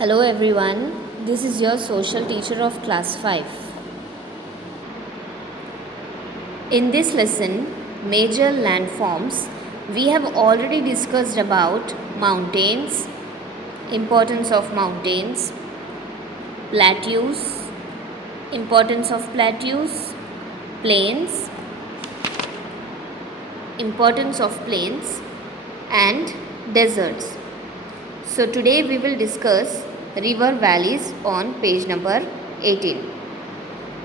Hello everyone, this is your social teacher of class 5. In this lesson, major landforms, we have already discussed about mountains, importance of mountains, plateaus, importance of plateaus, plains, importance of plains, and deserts. So today we will discuss river valleys on page number 18.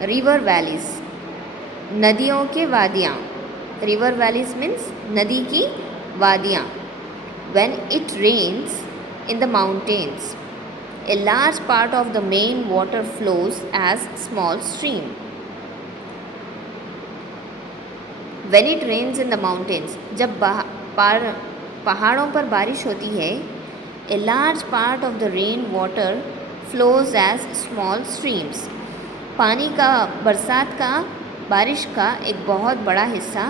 River valleys, नदियों के वादियाँ. River valleys means नदी की वादियाँ. When it rains in the mountains, a large part of the main water flows as small stream. When it rains in the mountains, जब पहाड़ों पर बारिश होती है, a large part of the rain water flows as small streams. पानी का, बरसात का, बारिश का एक बहुत बड़ा हिस्सा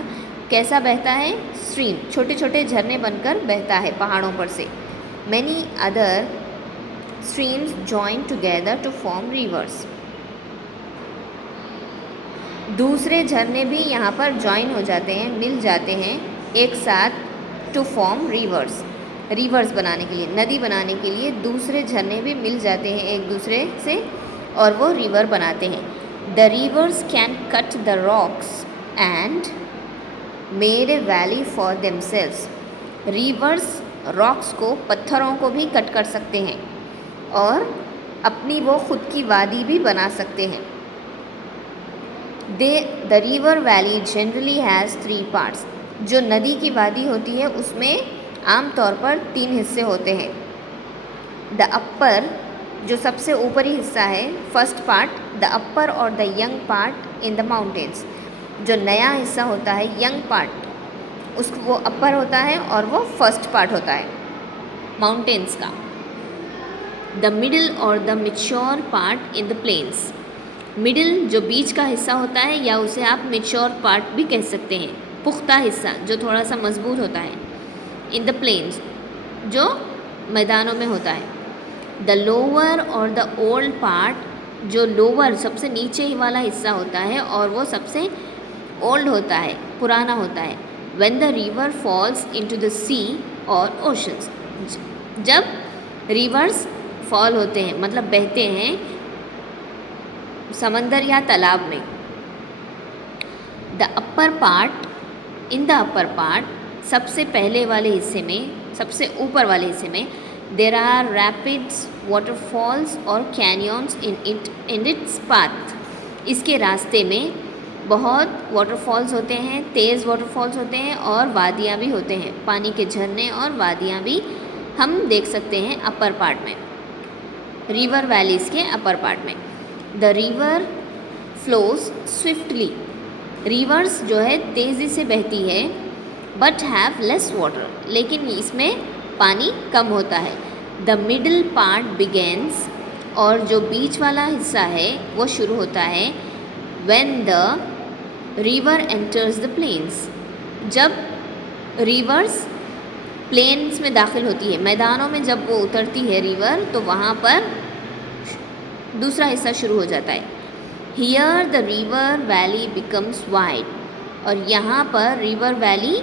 कैसा बहता है? स्ट्रीम, छोटे छोटे झरने बनकर बहता है पहाड़ों पर से. Many other streams join together to form rivers. दूसरे झरने भी यहाँ पर ज्वाइन हो जाते हैं, मिल जाते हैं एक साथ to form rivers. रिवर्स बनाने के लिए, नदी बनाने के लिए दूसरे झरने भी मिल जाते हैं एक दूसरे से और वो रिवर बनाते हैं. The reverse can cut the rocks and made a valley for themselves. Reverse rocks को, पत्थरों को भी कट कर सकते हैं और अपनी वो खुद की वादी भी बना सकते हैं. The river valley generally has 3 parts. जो नदी की वादी होती है उसमें आम तौर पर 3 हिस्से होते हैं. द अपर, जो सबसे ऊपरी हिस्सा है, फर्स्ट पार्ट, द अपर और the young part in the mountains. जो नया हिस्सा होता है, यंग पार्ट, उसको वो अपर होता है और वो फर्स्ट पार्ट होता है माउंटेन्स का. द मिडिल और the mature part in the plains. Middle जो बीच का हिस्सा होता है या उसे आप मिच्योर पार्ट भी कह सकते हैं, पुख्ता हिस्सा जो थोड़ा सा मजबूत होता है. इन द प्लेन्स, जो मैदानों में होता है. द लोअर और द ओल्ड पार्ट, जो लोअर सबसे नीचे ही वाला हिस्सा होता है और वो सबसे ओल्ड होता है, पुराना होता है. When the river falls into the sea और ओशंस, जब रिवर्स फॉल होते हैं मतलब बहते हैं समंदर या तालाब में. The upper part, in the upper part, सबसे पहले वाले हिस्से में, सबसे ऊपर वाले हिस्से में, देर आर रैपिड्स, वाटरफॉल्स और कैनियंस इन इट्स पाथ. इसके रास्ते में बहुत वाटरफॉल्स होते हैं, तेज़ वाटरफॉल्स होते हैं और वादियाँ भी होते हैं. पानी के झरने और वादियाँ भी हम देख सकते हैं अपर पार्ट में, रिवर वैलीज़ के अपर पार्ट में. The river flows swiftly. Reverse जो है तेज़ी से बहती है, बट हैव लेस वाटर, लेकिन इसमें पानी कम होता है. द मिडल पार्ट बिगेन्स, और जो बीच वाला हिस्सा है वो शुरू होता है when the river enters the plains. जब रिवर्स प्लेन्स में दाखिल होती है, मैदानों में जब वो उतरती है रिवर, तो वहाँ पर दूसरा हिस्सा शुरू हो जाता है. Here the river valley becomes wide, और यहाँ पर रिवर वैली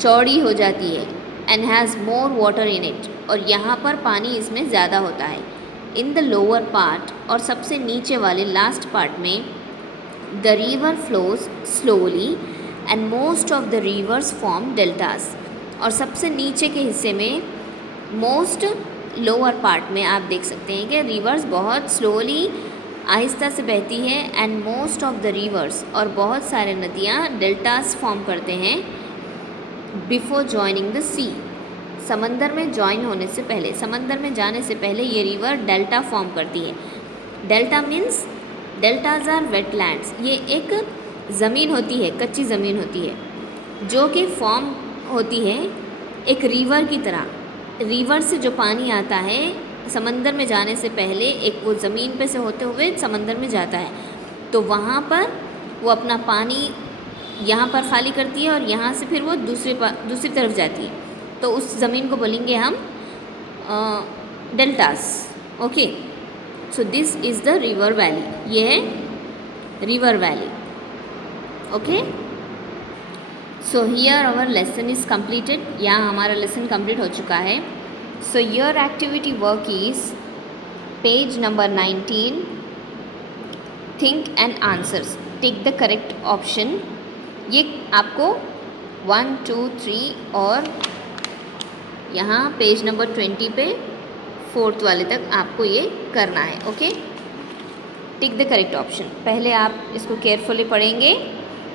चौड़ी हो जाती है. And has more water in it, और यहाँ पर पानी इसमें ज़्यादा होता है. इन द लोअर पार्ट, और सबसे नीचे वाले लास्ट पार्ट में, the river flows slowly and most of the reverse form deltas. और सबसे नीचे के हिस्से में, मोस्ट लोअर पार्ट में आप देख सकते हैं कि रिवर्स बहुत स्लोली, आहिस्ता से बहती है. And most of the reverse, और बहुत सारे नदियाँ डेल्टास फॉर्म करते हैं बिफोर जॉइनिंग द सी. समंदर में ज्वाइन होने से पहले, समंदर में जाने से पहले ये रिवर डेल्टा फॉर्म करती है. Delta means, deltas are wetlands. ये एक ज़मीन होती है, कच्ची ज़मीन होती है, जो कि फॉर्म होती है एक रिवर की तरह. रिवर से जो पानी आता है समंदर में जाने से पहले, एक वो ज़मीन पे से होते हुए समंदर में जाता है, तो वहाँ पर वो अपना पानी यहाँ पर खाली करती है और यहाँ से फिर वो दूसरी तरफ जाती है. तो उस ज़मीन को बोलेंगे हम deltas. Okay, so this is the river valley, ये है river valley. Okay, so here our lesson is completed. यहाँ हमारा लेसन कंप्लीट हो चुका है. So your activity work is page number 19. Think and answers, take the correct option. ये आपको 1, 2, 3 और यहाँ पेज नंबर 20 पे 4th वाले तक आपको ये करना है. Okay, tick the correct option. पहले आप इसको केयरफुली पढ़ेंगे,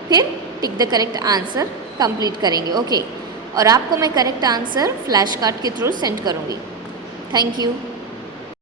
फिर tick the correct answer complete करेंगे. ओके, और आपको मैं करेक्ट आंसर फ्लैश कार्ड के थ्रू सेंड करूँगी. Thank you.